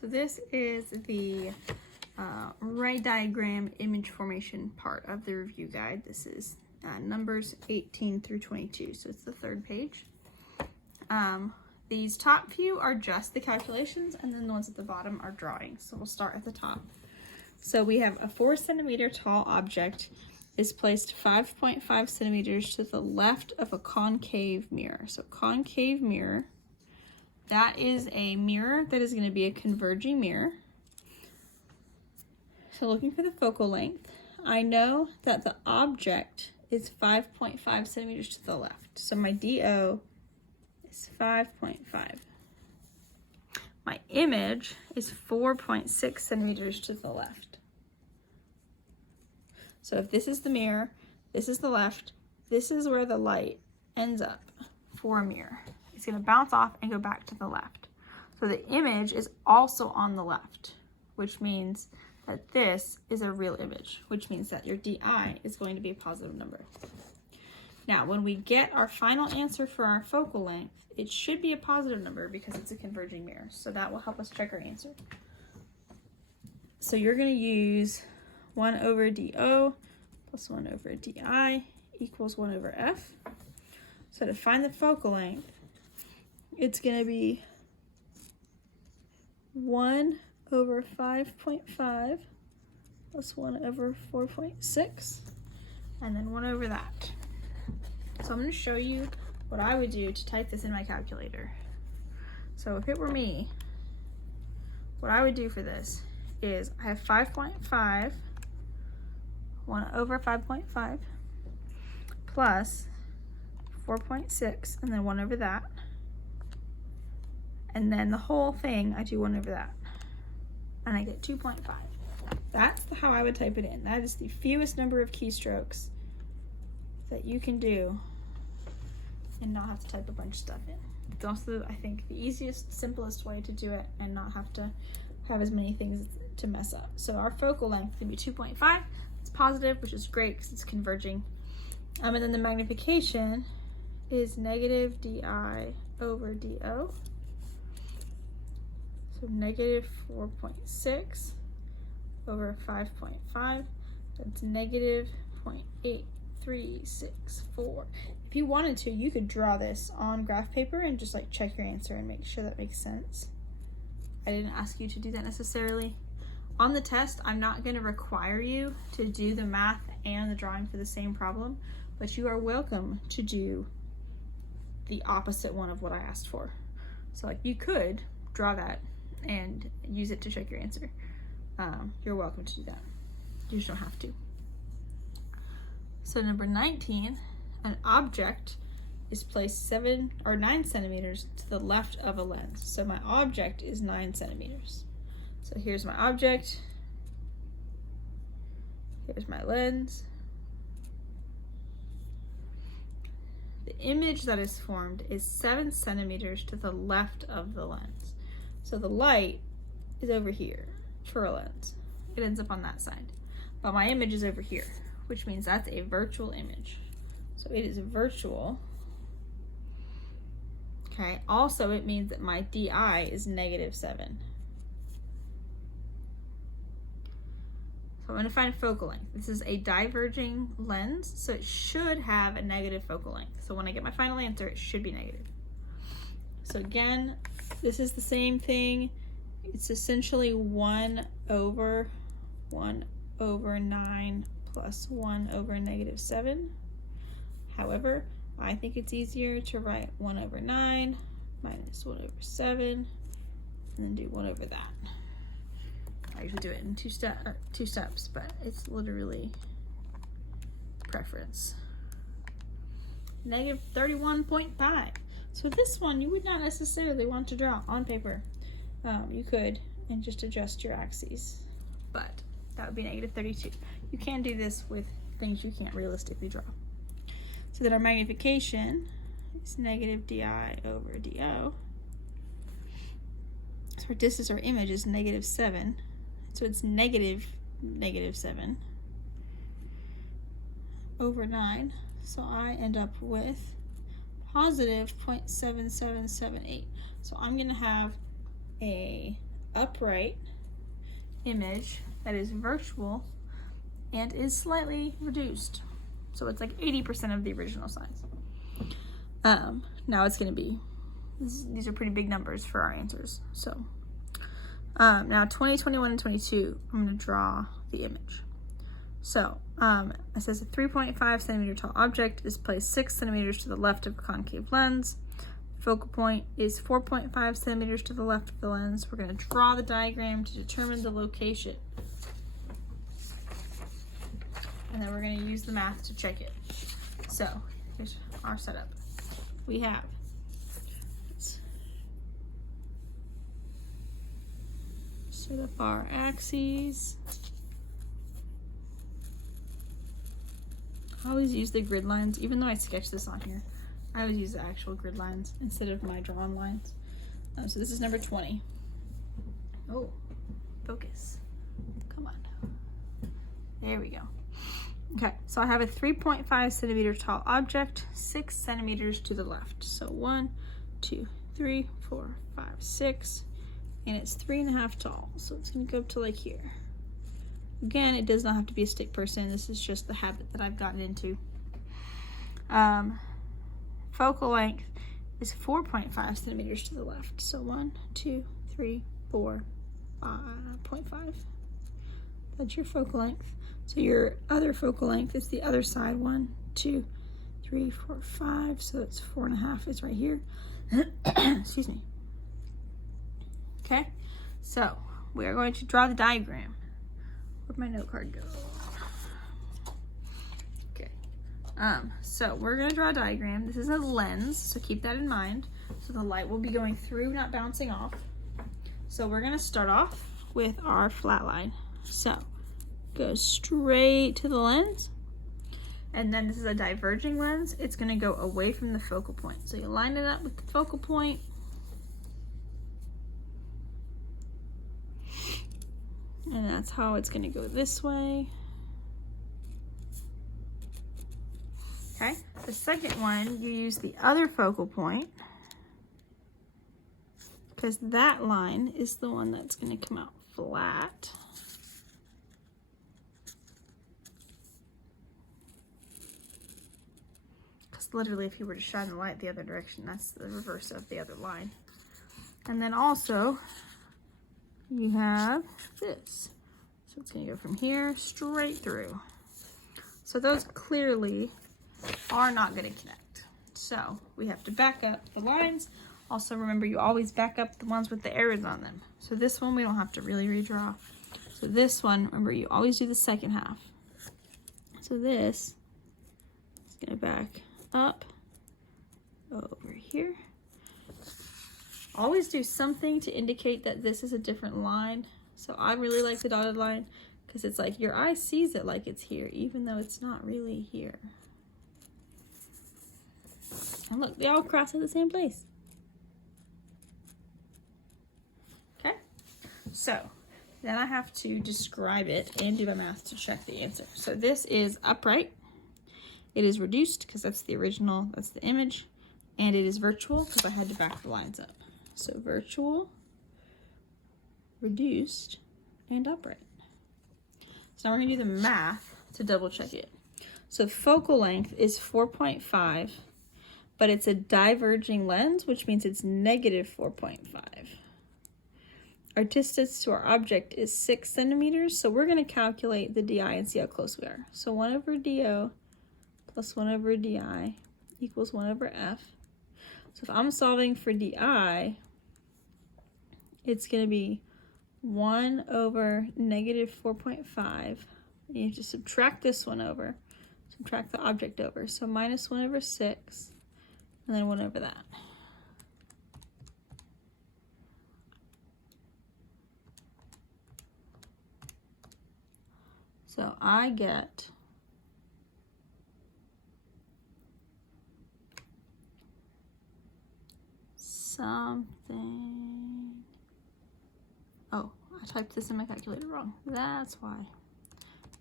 So this is the ray diagram image formation part of the review guide. This is numbers 18 through 22, so it's the third page. These top few are just the calculations, and then the ones at the bottom are drawings. So we'll start at the top. So we have a 4 centimeter tall object is placed 5.5 centimeters to the left of a concave mirror. So concave mirror, that is a mirror that is going to be a converging mirror. So looking for the focal length, I know that the object is 5.5 centimeters to the left. So my DO is 5.5. My image is 4.6 centimeters to the left. So if this is the mirror, this is the left, this is where the light ends up for a mirror. It's going to bounce off and go back to the left. So the image is also on the left, which means that this is a real image, which means that your DI is going to be a positive number. Now, when we get our final answer for our focal length, it should be a positive number because it's a converging mirror. So that will help us check our answer. So you're going to use 1 over DO plus 1 over DI equals 1 over F. So to find the focal length, it's going to be 1 over 5.5 plus 1 over 4.6, and then 1 over that. So I'm going to show you what I would do to type this in my calculator. So if it were me, what I would do for this is I have 5.5, 1 over 5.5, plus 4.6, and then 1 over that. And then the whole thing, I do 1 over that. And I get 2.5. That's how I would type it in. That is the fewest number of keystrokes that you can do and not have to type a bunch of stuff in. It's also, I think, the easiest, simplest way to do it and not have to have as many things to mess up. So our focal length can be 2.5. It's positive, which is great because it's converging. And then the magnification is negative DI over DO. So negative 4.6 over 5.5, that's negative 0.8364. If you wanted to, you could draw this on graph paper and just like check your answer and make sure that makes sense. I didn't ask you to do that necessarily. On the test, I'm not going to require you to do the math and the drawing for the same problem, but you are welcome to do the opposite one of what I asked for. So like you could draw that and use it to check your answer. You're welcome to do that. You just don't have to. So number 19, an object is placed 7 or 9 centimeters to the left of a lens. So my object is 9 centimeters. So here's my object. Here's my lens. The image that is formed is 7 centimeters to the left of the lens. So the light is over here for a lens. It ends up on that side. But my image is over here, which means that's a virtual image. So it is virtual. Okay, also it means that my DI is negative 7. So I'm going to find focal length. This is a diverging lens, so it should have a negative focal length. So when I get my final answer, it should be negative. So again, this is the same thing. It's essentially 1 over 9 plus 1 over negative 7. However, I think it's easier to write 1 over 9 minus 1 over 7 and then do 1 over that. I usually do it in two steps, but it's literally preference. Negative 31.5. So this one you would not necessarily want to draw on paper. You could and just adjust your axes, but that would be negative 32. You can do this with things you can't realistically draw. So that our magnification is negative DI over DO. So our distance or image is negative 7. So it's negative 7 over 9. So I end up with positive 0.7778. So I'm going to have a upright image that is virtual and is slightly reduced. So it's like 80% of the original size. Now it's going to be, these are pretty big numbers for our answers. So now 20, 21, and 22, I'm going to draw the image. So it says a 3.5 centimeter tall object is placed 6 centimeters to the left of a concave lens. The focal point is 4.5 centimeters to the left of the lens. We're going to draw the diagram to determine the location. And then we're going to use the math to check it. So here's our setup. We have set up our axes. I always use the grid lines, even though I sketched this on here. I always use the actual grid lines instead of my drawn lines. So this is number 20. Oh, focus. Come on. There we go. Okay, so I have a 3.5 centimeter tall object, 6 centimeters to the left. So 1, 2, 3, 4, 5, 6, and it's 3.5 tall. So it's gonna go up to like here. Again, it does not have to be a stick person. This is just the habit that I've gotten into. Focal length is 4.5 centimeters to the left. So 1, 2, 3, 4, 5.5. That's your focal length. So your other focal length is the other side. 1, 2, 3, 4, 5. So it's 4.5 is right here. Excuse me. Okay, so we are going to draw the diagram. Where'd my note card go? Okay. So we're gonna draw a diagram. This is a lens, so keep that in mind. So the light will be going through, not bouncing off. So we're gonna start off with our flat line. So go straight to the lens. And then this is a diverging lens. It's gonna go away from the focal point. So you line it up with the focal point. And that's how it's gonna go this way. Okay, the second one, you use the other focal point because that line is the one that's gonna come out flat. Because literally if you were to shine the light the other direction, that's the reverse of the other line. And then also, you have this. So it's gonna go from here straight through. So those clearly are not gonna connect. So we have to back up the lines. Also remember, you always back up the ones with the arrows on them. So this one we don't have to really redraw. So this one, remember, you always do the second half. So this is gonna back up over here. Always do something to indicate that this is a different line. So I really like the dotted line because it's like your eye sees it like it's here, even though it's not really here. And look, they all cross at the same place. Okay, so then I have to describe it and do my math to check the answer. So this is upright. It is reduced because that's the original, that's the image. And it is virtual because I had to back the lines up. So virtual, reduced, and upright. So now we're gonna do the math to double check it. So focal length is 4.5, but it's a diverging lens, which means it's negative 4.5. Our distance to our object is 6 centimeters, so we're gonna calculate the DI and see how close we are. So 1 over DO plus 1 over DI equals 1 over F. So if I'm solving for DI, it's going to be 1 over negative 4.5. You have to subtract this one over, subtract the object over. So minus 1 over 6, and then 1 over that. So I get something. Oh, I typed this in my calculator wrong. That's why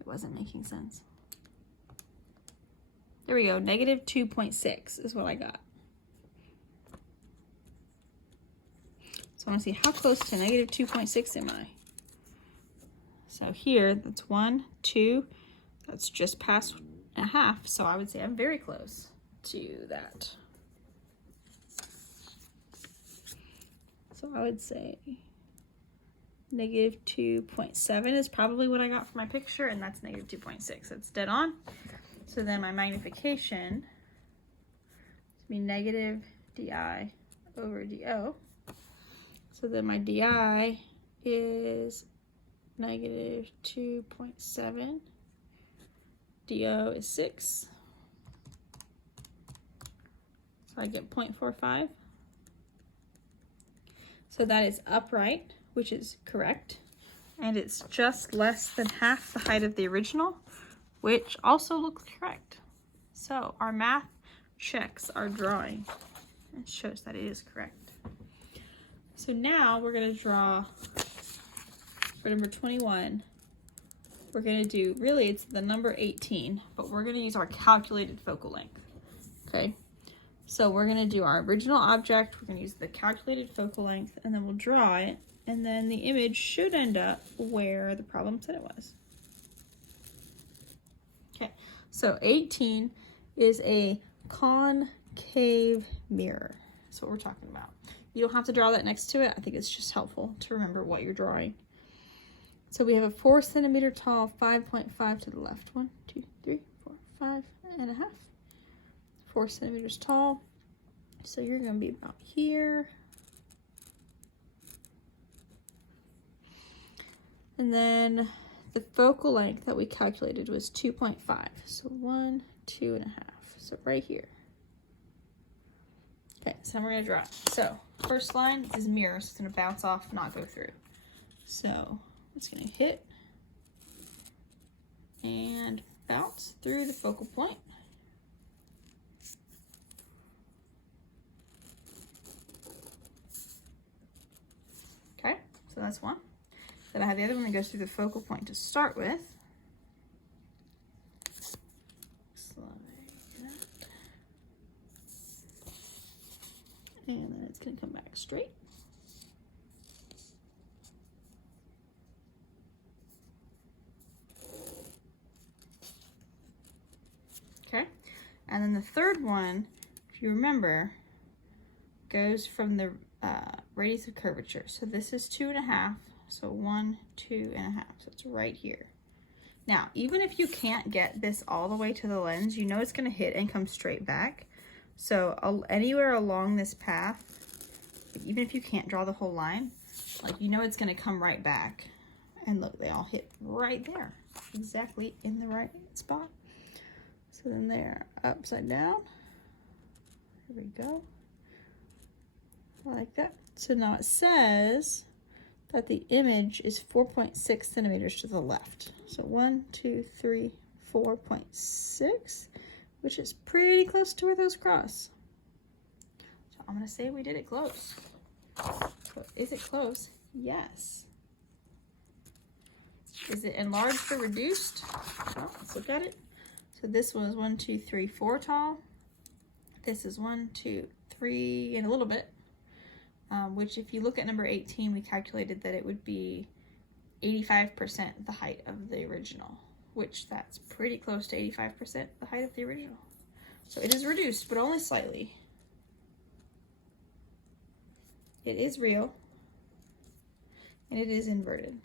it wasn't making sense. There we go, negative 2.6 is what I got. So I want to see how close to negative 2.6 am I? So here, that's 1, 2, that's just past a half. So I would say I'm very close to that. So I would say negative 2.7 is probably what I got for my picture, and that's negative 2.6. That's dead on. So then my magnification is be negative di over do. So then my di is negative 2.7. do is 6. So I get 0.45. So that is upright, which is correct. And it's just less than half the height of the original, which also looks correct. So our math checks our drawing and shows that it is correct. So now we're going to draw for number 21. We're going to do, really it's the number 18, but we're going to use our calculated focal length. Okay, so we're going to do our original object, we're going to use the calculated focal length, and then we'll draw it, and then the image should end up where the problem said it was. Okay, so 18 is a concave mirror. That's what we're talking about. You don't have to draw that next to it. I think it's just helpful to remember what you're drawing. So we have a 4 centimeter tall, 5.5 to the left. 1, 2, 3, 4, 5 and a half. 4 centimeters tall. So you're going to be about here. And then the focal length that we calculated was 2.5. So 1, 2 and a half. So right here. Okay, so we're going to draw it. So first line is mirror, so it's going to bounce off, not go through. So it's going to hit and bounce through the focal point. Okay, so that's one. Then I have the other one that goes through the focal point to start with. And then it's going to come back straight. Okay, and then the third one, if you remember, goes from the radius of curvature. So this is 2.5, so 1, 2.5, so it's right here. Now, even if you can't get this all the way to the lens, you know it's going to hit and come straight back. So anywhere along this path, even if you can't draw the whole line, like you know it's going to come right back. And look, they all hit right there, exactly in the right spot. So then they're upside down. Here we go. Like that. So now it says that the image is 4.6 centimeters to the left. So 1, 2, 3, 4.6. Which is pretty close to where those cross. So I'm going to say we did it close. So is it close? Yes. Is it enlarged or reduced? Well, let's look at it. So this one is 1, 2, 3, 4 tall. This is 1, 2, 3 and a little bit. Which if you look at number 18, we calculated that it would be 85% the height of the original. Which that's pretty close to 85% the height of the original. So it is reduced, but only slightly. It is real, and it is inverted.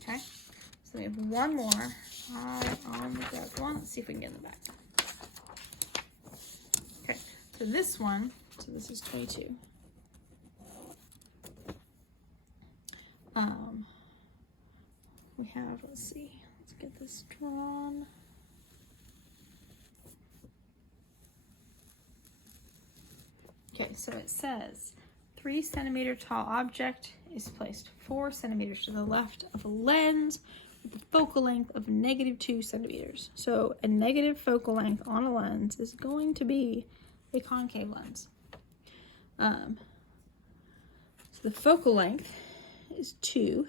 Okay, so we have one more on the back one. Let's see if we can get in the back. Okay, so this one, so this is 22. We have, let's see, let's get this drawn. Okay, so it says 3 centimeter tall object is placed 4 centimeters to the left of a lens with a focal length of -2 centimeters. So a negative focal length on a lens is going to be a concave lens. So the focal length is 2.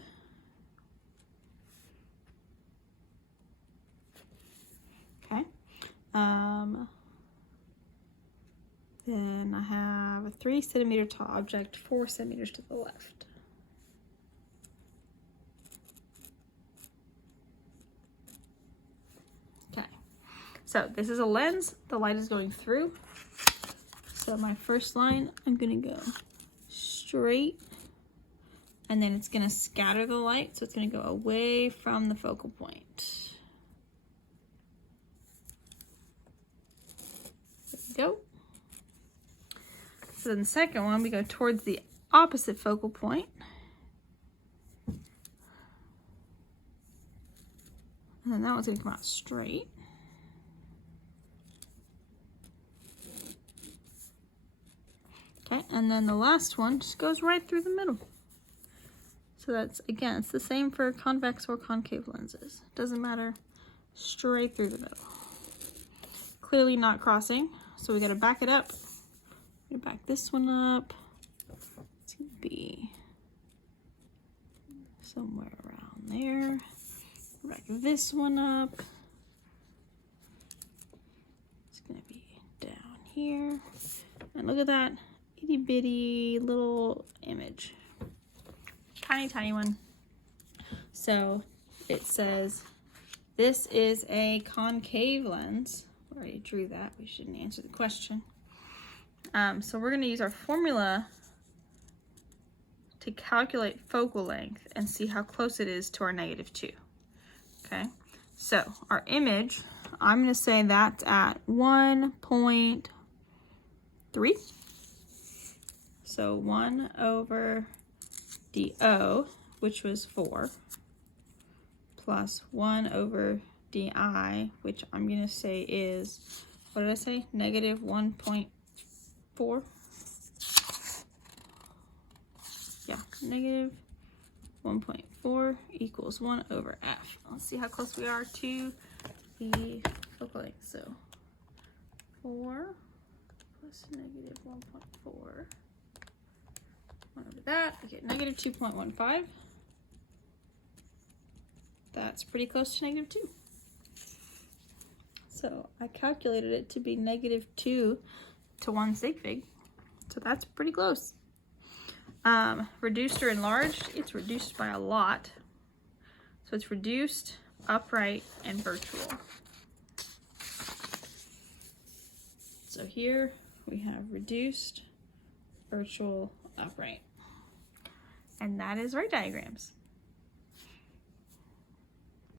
Then I have a 3 centimeter tall object, 4 centimeters to the left. Okay, so this is a lens. The light is going through. So my first line, I'm gonna go straight, and then it's gonna scatter the light, so it's gonna go away from the focal point. There we go. So then the second one, we go towards the opposite focal point. And then that one's gonna come out straight. Okay, and then the last one just goes right through the middle. So that's, again, it's the same for convex or concave lenses. Doesn't matter, straight through the middle. Clearly not crossing, so we gotta back it up. We're gonna back this one up. It's gonna be somewhere around there. Back this one up. It's gonna be down here. And look at that itty bitty little image. Tiny, tiny one. So it says this is a concave lens. We already drew that. We shouldn't answer the question. So we're going to use our formula to calculate focal length and see how close it is to our -2. Okay, so our image, I'm going to say that's at 1.3. So 1 over dO, which was 4, plus 1 over dI, which I'm going to say is, what did I say? -1.4. Yeah, -1.4 equals 1 over F. Let's see how close we are to the focal length. So 4 plus -1.4. 1 over that, we get -2.15. That's pretty close to -2. So I calculated it to be -2 to 1 sig fig. So that's pretty close. Reduced or enlarged, it's reduced by a lot. So it's reduced, upright, and virtual. So here we have reduced, virtual, upright. And that is right diagrams.